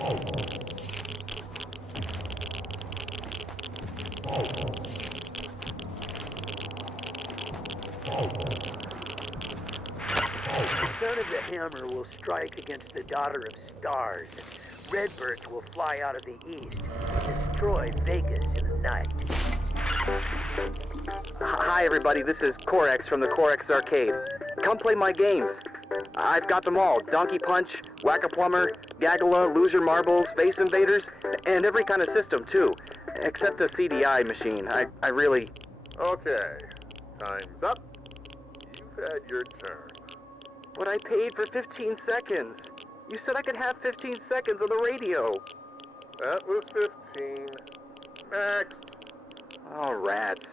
The son of the hammer will strike against the daughter of stars, and redbirds will fly out of the east and destroy Vegas in a night. Hi everybody, this is Corex from the Corex Arcade. Come play my games. I've got them all. Donkey Punch, Whack-A-Plumber, Gagala, Loser Marbles, Space Invaders, and every kind of system too. Except a CDI machine. I really... Okay, time's up. You've had your turn. But I paid for 15 seconds. You said I could have 15 seconds on the radio. That was 15. Next. Oh, rats.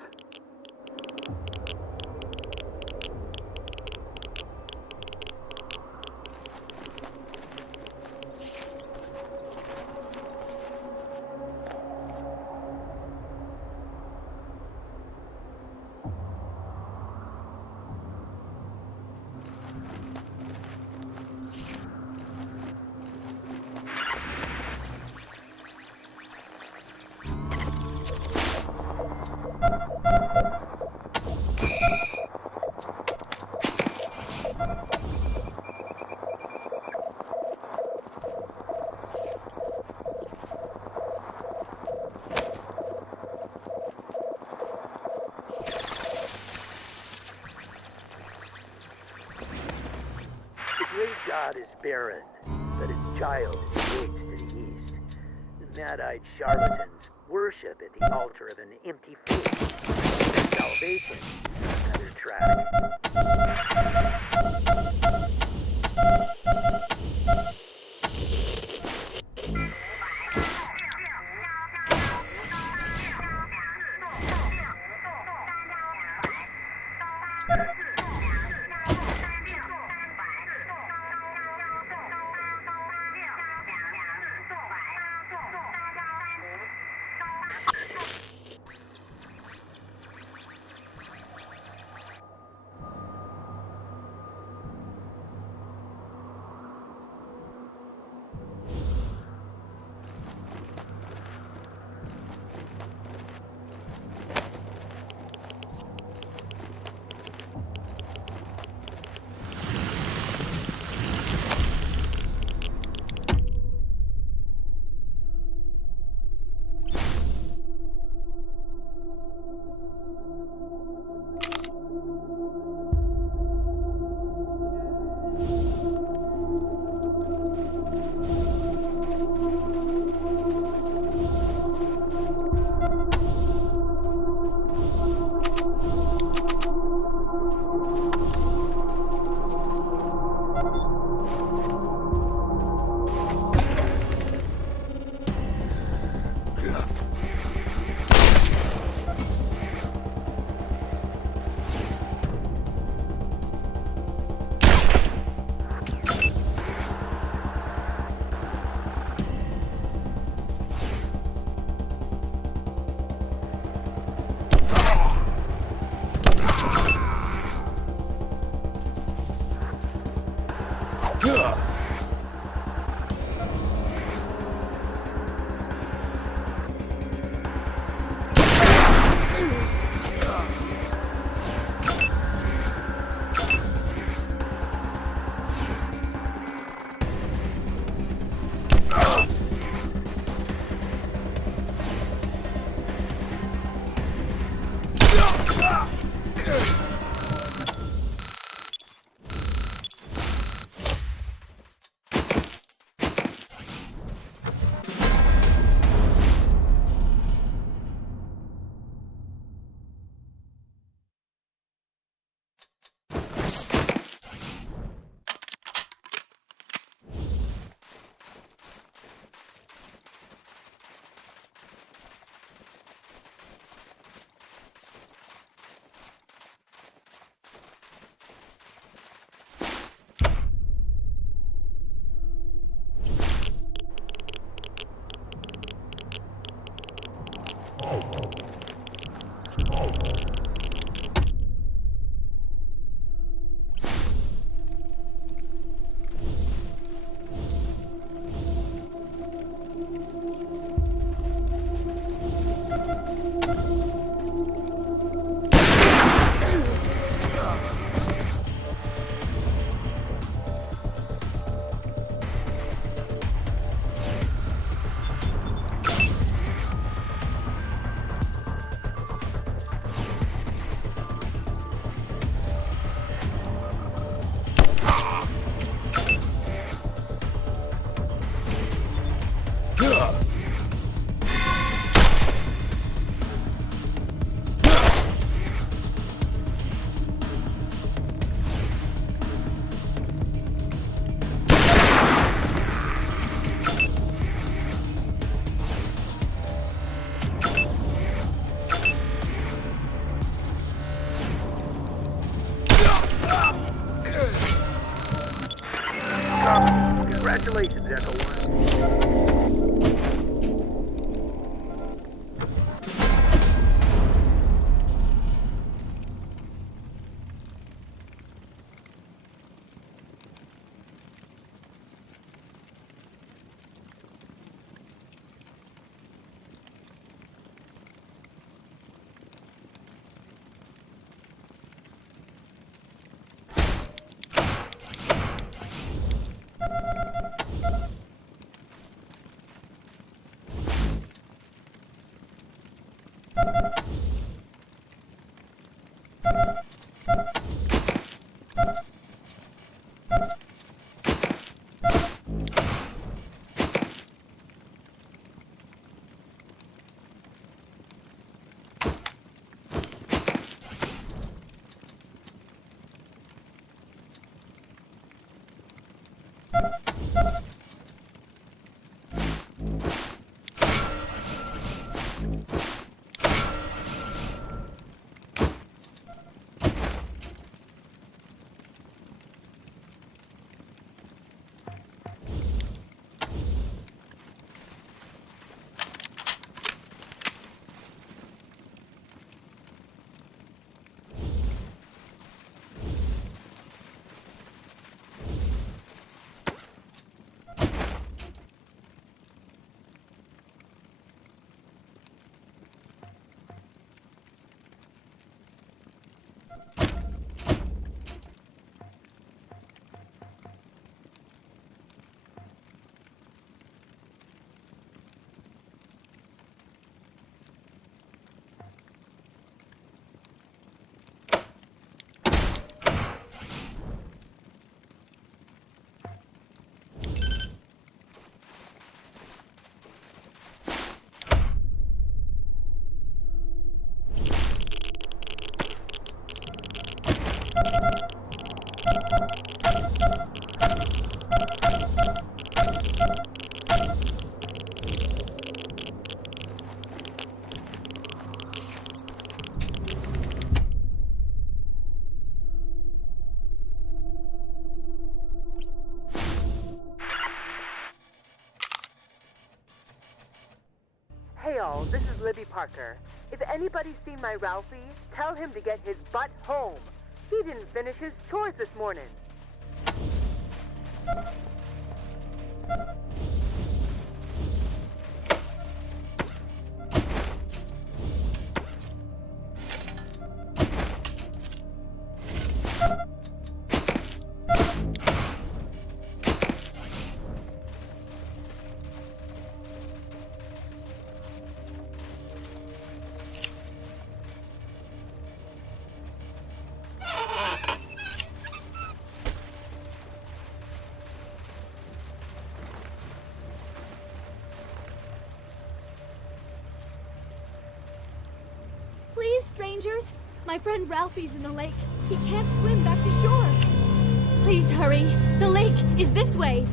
The great god is barren, but his child is engaged to the east. The mad-eyed charlatans worship at the altar of an empty faith. Salvation, another track. Hey all, this is Libby Parker. If anybody's seen my Ralphie, tell him to get his butt home. He didn't finish his chores this morning. Please, strangers. My friend Ralphie's in the lake. He can't swim back to shore. Please hurry. The lake is this way.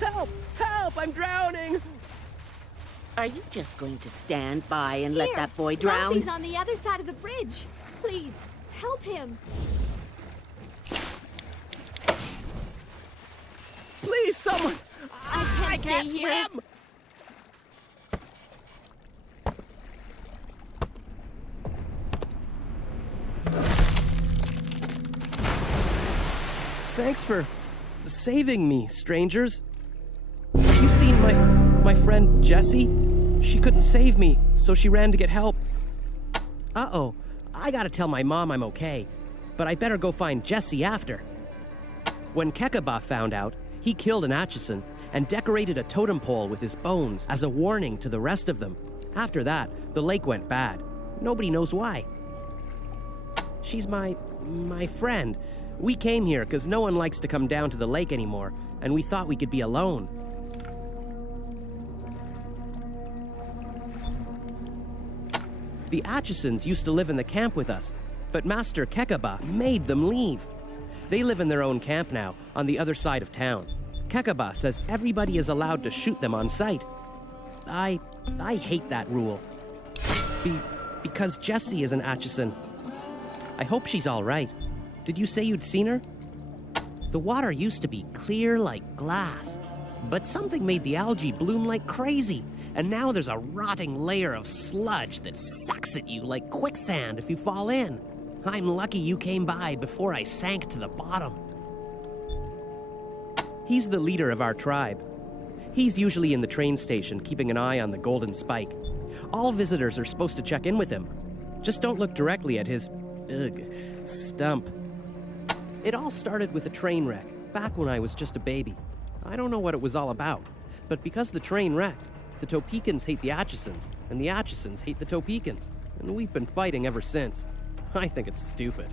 Help! Help! I'm drowning! Are you just going to stand by and let Here, that boy drown? Ralphie's on the other side of the bridge. Please, help him. Please, someone! I can't stay here. swim! Thanks for saving me, strangers. Have you seen my friend Jessie? She couldn't save me, so she ran to get help. Uh-oh, I gotta tell my mom I'm okay, but I better go find Jessie after. When Kekaba found out, he killed an Atchison and decorated a totem pole with his bones as a warning to the rest of them. After that, the lake went bad. Nobody knows why. She's my friend. We came here because no one likes to come down to the lake anymore, and we thought we could be alone. The Atchisons used to live in the camp with us, but Master Kekaba made them leave. They live in their own camp now, on the other side of town. Kekaba says everybody is allowed to shoot them on sight. I hate that rule. Because Jessie is an Atchison. I hope she's all right. Did you say you'd seen her? The water used to be clear like glass, but something made the algae bloom like crazy, and now there's a rotting layer of sludge that sucks at you like quicksand if you fall in. I'm lucky you came by before I sank to the bottom. He's the leader of our tribe. He's usually in the train station keeping an eye on the golden spike. All visitors are supposed to check in with him. Just don't look directly at his, stump. It all started with a train wreck, back when I was just a baby. I don't know what it was all about, but because the train wrecked, the Topekans hate the Atchisons, and the Atchisons hate the Topekans, and we've been fighting ever since. I think it's stupid.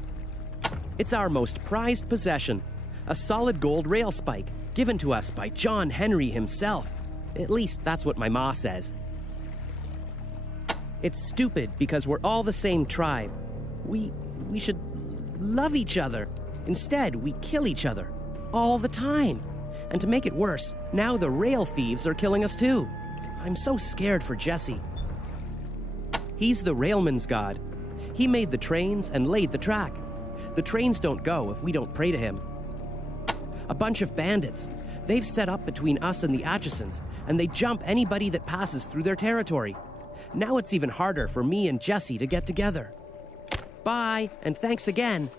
It's our most prized possession, a solid gold rail spike, given to us by John Henry himself. At least that's what my ma says. It's stupid because we're all the same tribe. We should love each other. Instead, we kill each other. All the time. And to make it worse, now the rail thieves are killing us too. I'm so scared for Jessie. He's the railman's god. He made the trains and laid the track. The trains don't go if we don't pray to him. A bunch of bandits. They've set up between us and the Atchisons, and they jump anybody that passes through their territory. Now it's even harder for me and Jessie to get together. Bye, and thanks again.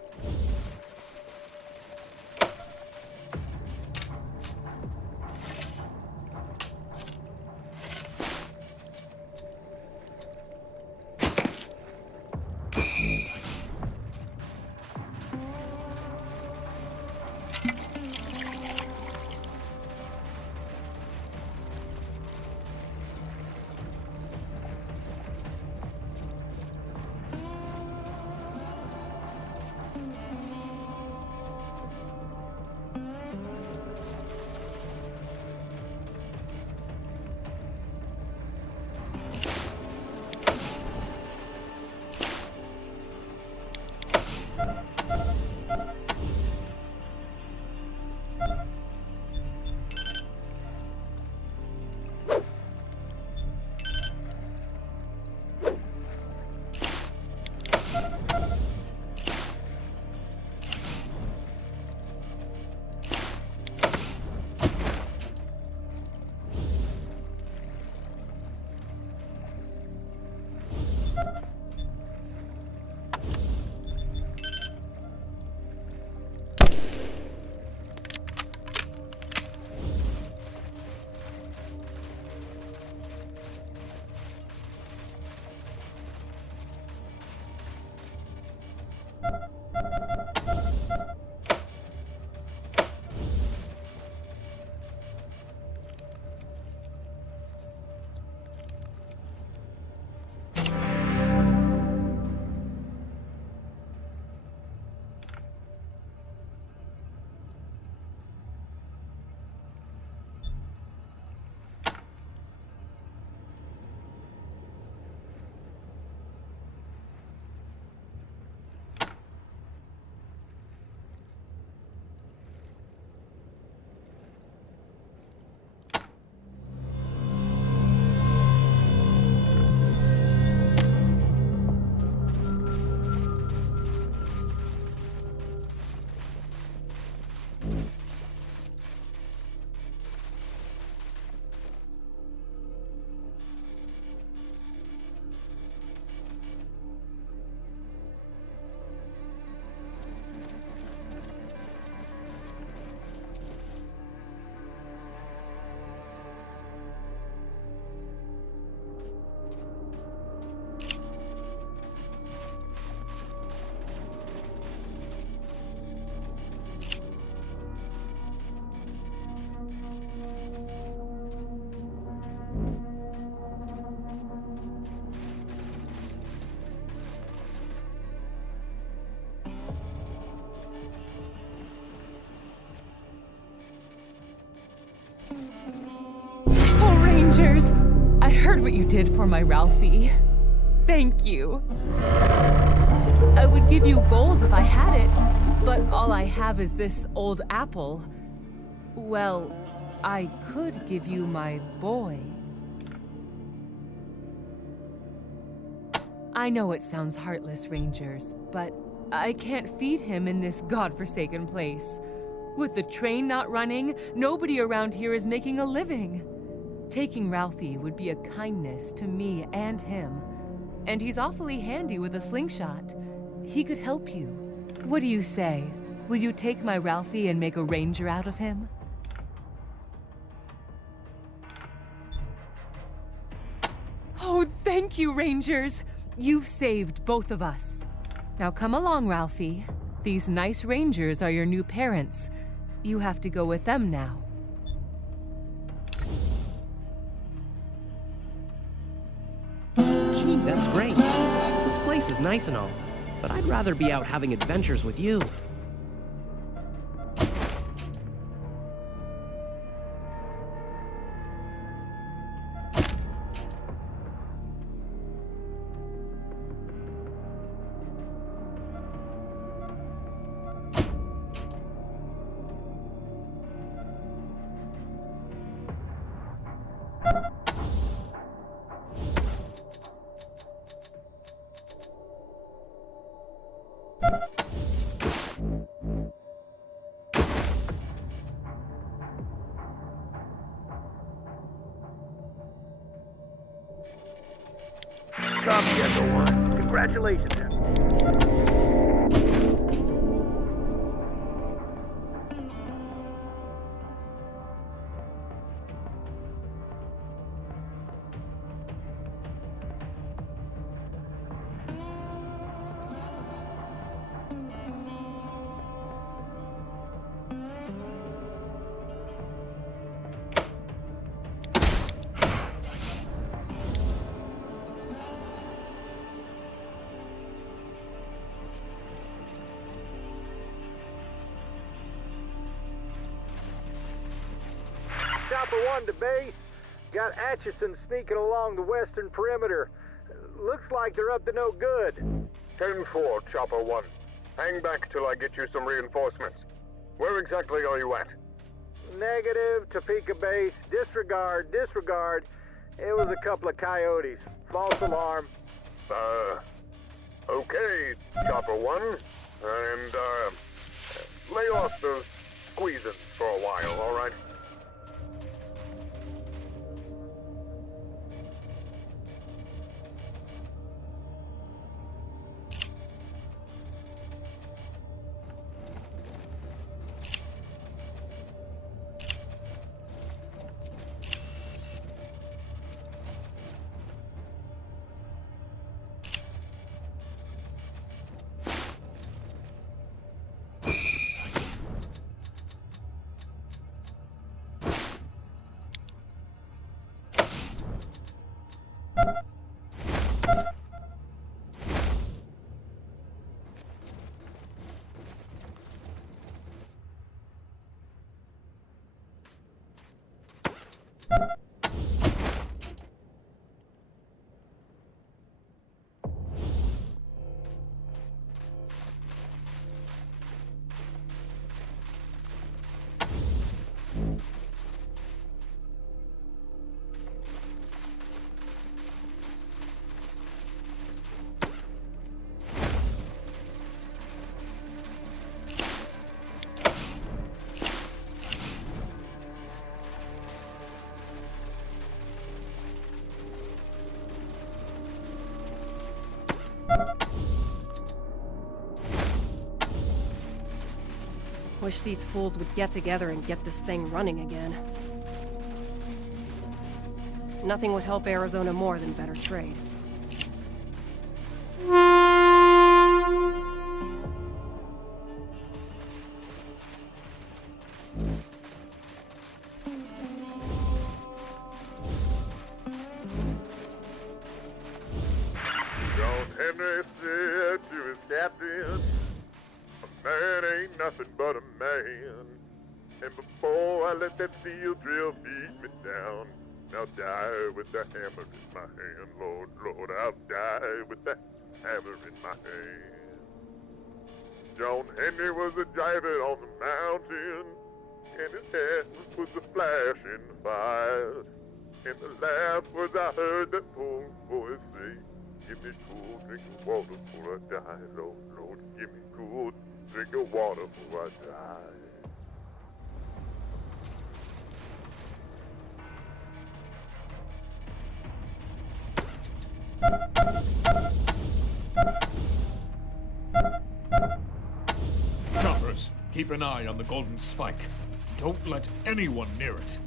Oh, Rangers! I heard what you did for my Ralphie. Thank you. I would give you gold if I had it, but all I have is this old apple. Well, I could give you my boy. I know it sounds heartless, Rangers, but I can't feed him in this godforsaken place. With the train not running, nobody around here is making a living. Taking Ralphie would be a kindness to me and him. And he's awfully handy with a slingshot. He could help you. What do you say? Will you take my Ralphie and make a ranger out of him? Oh, thank you, Rangers! You've saved both of us. Now come along, Ralphie. These nice Rangers are your new parents. You have to go with them now. Gee, that's great. This place is nice and all, but I'd rather be out having adventures with you. Copy, Echo 1. Congratulations. Chopper 1 to base. Got Atchison sneaking along the western perimeter. Looks like they're up to no good. 10-4, Chopper 1. Hang back till I get you some reinforcements. Where exactly are you at? Negative, Topeka base. Disregard. It was a couple of coyotes. False alarm. Okay, Chopper 1. And, lay off those squeezing for a while, all right? Wish these fools would get together and get this thing running again. Nothing would help Arizona more than better trade. John Henry said to his captain, a man ain't nothing but a man. And before I let that steel drill beat me down. I'll die with the hammer in my hand, Lord, Lord, I'll die with the hammer in my hand. John Henry was a driving on the mountain, and his head was a flash in the fire. And the laugh was I heard that poor voice say, give me cool drink of water before I die, Lord, Lord, give me cool drink of water before I die. Choppers, keep an eye on the golden spike. Don't let anyone near it.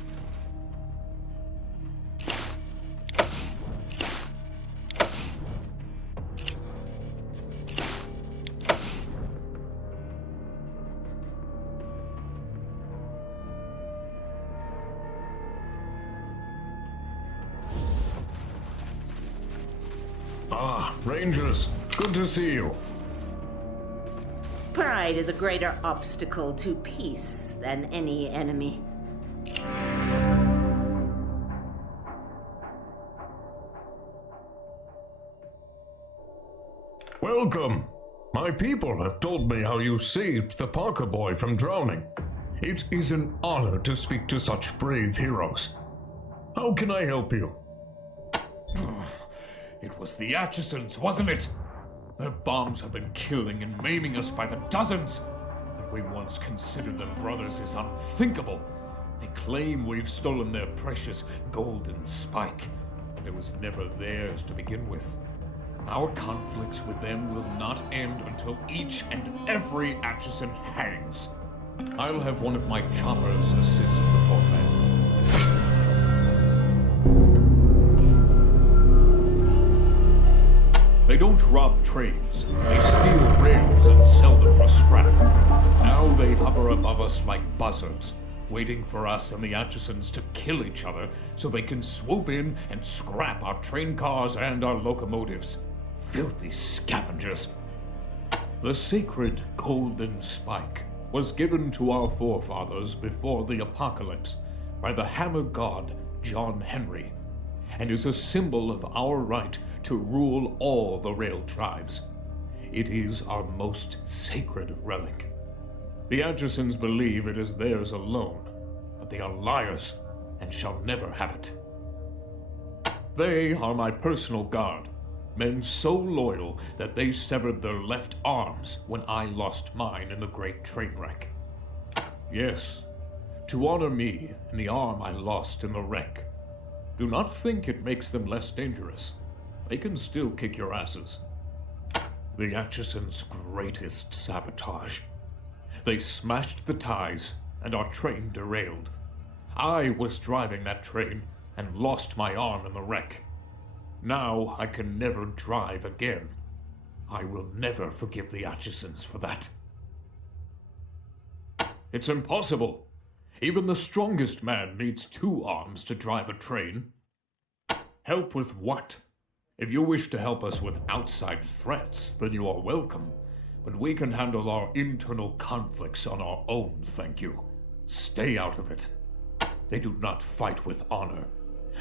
Rangers, good to see you. Pride is a greater obstacle to peace than any enemy. Welcome. My people have told me how you saved the Parker boy from drowning. It is an honor to speak to such brave heroes. How can I help you? It was the Atchisons, wasn't it? Their bombs have been killing and maiming us by the dozens. That we once considered them brothers is unthinkable. They claim we've stolen their precious golden spike, but it was never theirs to begin with. Our conflicts with them will not end until each and every Atchison hangs. I'll have one of my choppers assist the poor man. They don't rob trains. They steal rails and sell them for scrap. Now they hover above us like buzzards, waiting for us and the Atchisons to kill each other so they can swoop in and scrap our train cars and our locomotives. Filthy scavengers. The sacred golden spike was given to our forefathers before the apocalypse by the hammer god John Henry, and is a symbol of our right to rule all the rail tribes. It is our most sacred relic. The Atchisons believe it is theirs alone, but they are liars and shall never have it. They are my personal guard, men so loyal that they severed their left arms when I lost mine in the great train wreck. Yes, to honor me and the arm I lost in the wreck. Do not think it makes them less dangerous. They can still kick your asses. The Atchisons' greatest sabotage. They smashed the ties, and our train derailed. I was driving that train and lost my arm in the wreck. Now I can never drive again. I will never forgive the Atchisons for that. It's impossible. Even the strongest man needs 2 arms to drive a train. Help with what? If you wish to help us with outside threats, then you are welcome. But we can handle our internal conflicts on our own, thank you. Stay out of it. They do not fight with honor.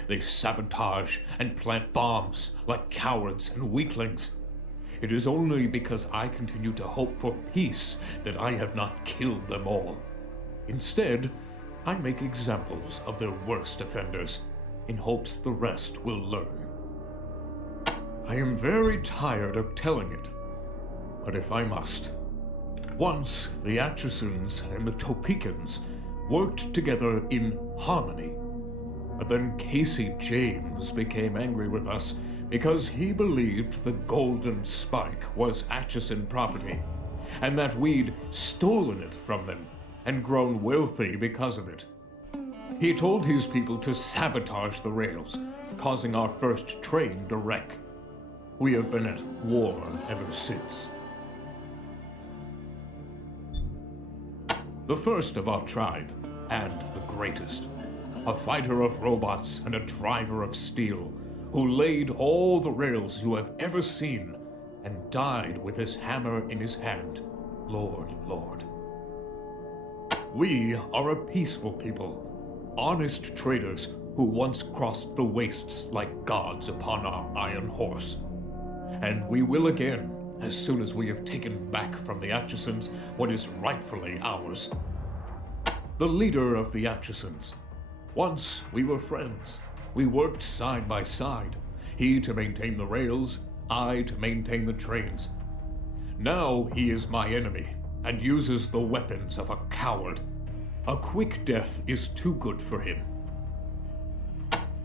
They sabotage and plant bombs like cowards and weaklings. It is only because I continue to hope for peace that I have not killed them all. Instead, I make examples of their worst offenders, in hopes the rest will learn. I am very tired of telling it, but if I must. Once, the Atchisons and the Topekans worked together in harmony. But then Casey James became angry with us because he believed the golden spike was Atchison property, and that we'd stolen it from them and grown wealthy because of it. He told his people to sabotage the rails, causing our first train to wreck. We have been at war ever since. The first of our tribe, and the greatest, a fighter of robots and a driver of steel, who laid all the rails you have ever seen and died with his hammer in his hand, Lord. We are a peaceful people, honest traders who once crossed the wastes like gods upon our iron horse. And we will again, as soon as we have taken back from the Atchisons what is rightfully ours. The leader of the Atchisons. Once we were friends. We worked side by side. He to maintain the rails, I to maintain the trains. Now he is my enemy, and uses the weapons of a coward. A quick death is too good for him.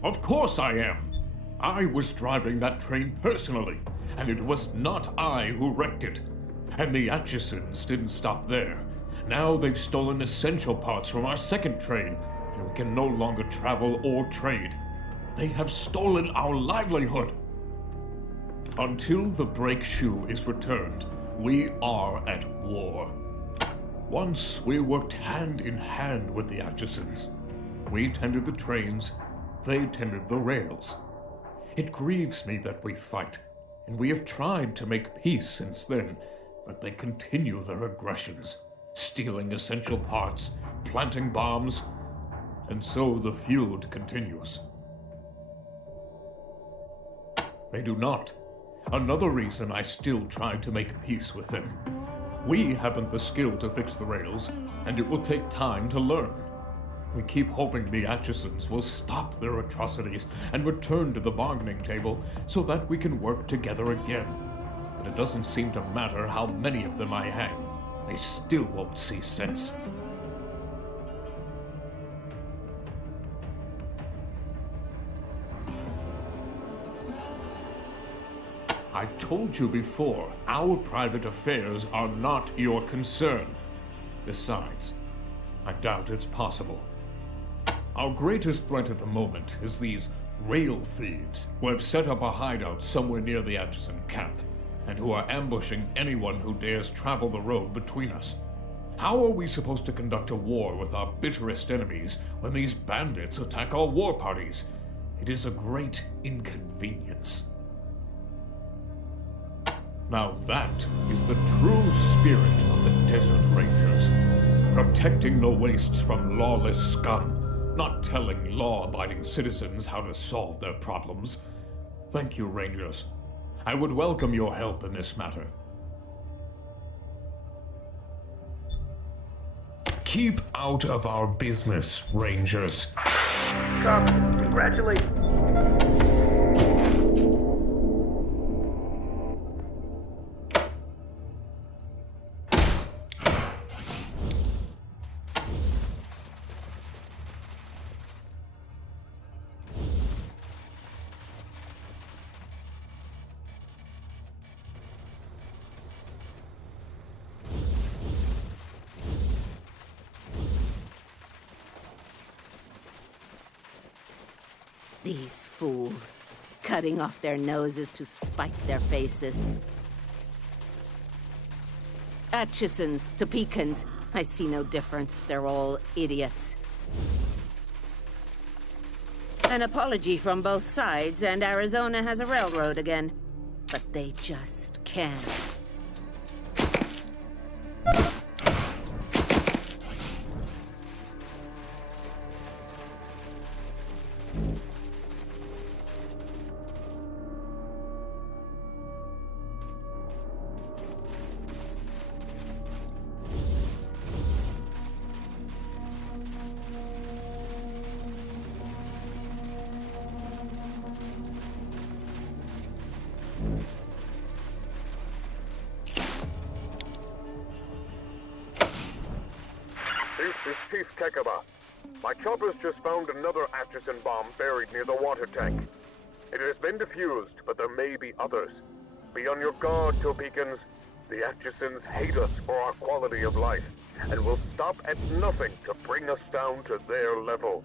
Of course I am! I was driving that train personally, and it was not I who wrecked it. And the Atchisons didn't stop there. Now they've stolen essential parts from our second train, and we can no longer travel or trade. They have stolen our livelihood. Until the brake shoe is returned, we are at war. Once we worked hand in hand with the Atchisons. We tended the trains, they tended the rails. It grieves me that we fight, and we have tried to make peace since then, but they continue their aggressions, stealing essential parts, planting bombs, and so the feud continues. They do not. Another reason I still try to make peace with them. We haven't the skill to fix the rails, and it will take time to learn. We keep hoping the Atchisons will stop their atrocities and return to the bargaining table so that we can work together again. But it doesn't seem to matter how many of them I hang. They still won't see sense. I told you before, our private affairs are not your concern. Besides, I doubt it's possible. Our greatest threat at the moment is these rail thieves who have set up a hideout somewhere near the Atchison camp, and who are ambushing anyone who dares travel the road between us. How are we supposed to conduct a war with our bitterest enemies when these bandits attack our war parties? It is a great inconvenience. Now that is the true spirit of the Desert Rangers. Protecting the wastes from lawless scum, not telling law-abiding citizens how to solve their problems. Thank you, Rangers. I would welcome your help in this matter. Keep out of our business, Rangers. Congratulations. These fools, cutting off their noses to spite their faces. Atchisons, Topekans, I see no difference. They're all idiots. An apology from both sides, and Arizona has a railroad again. But they just can't. This is Chief Kekaba. My choppers just found another Atchison bomb buried near the water tank. It has been defused, but there may be others. Be on your guard, Topekans. The Atchisons hate us for our quality of life, and will stop at nothing to bring us down to their level.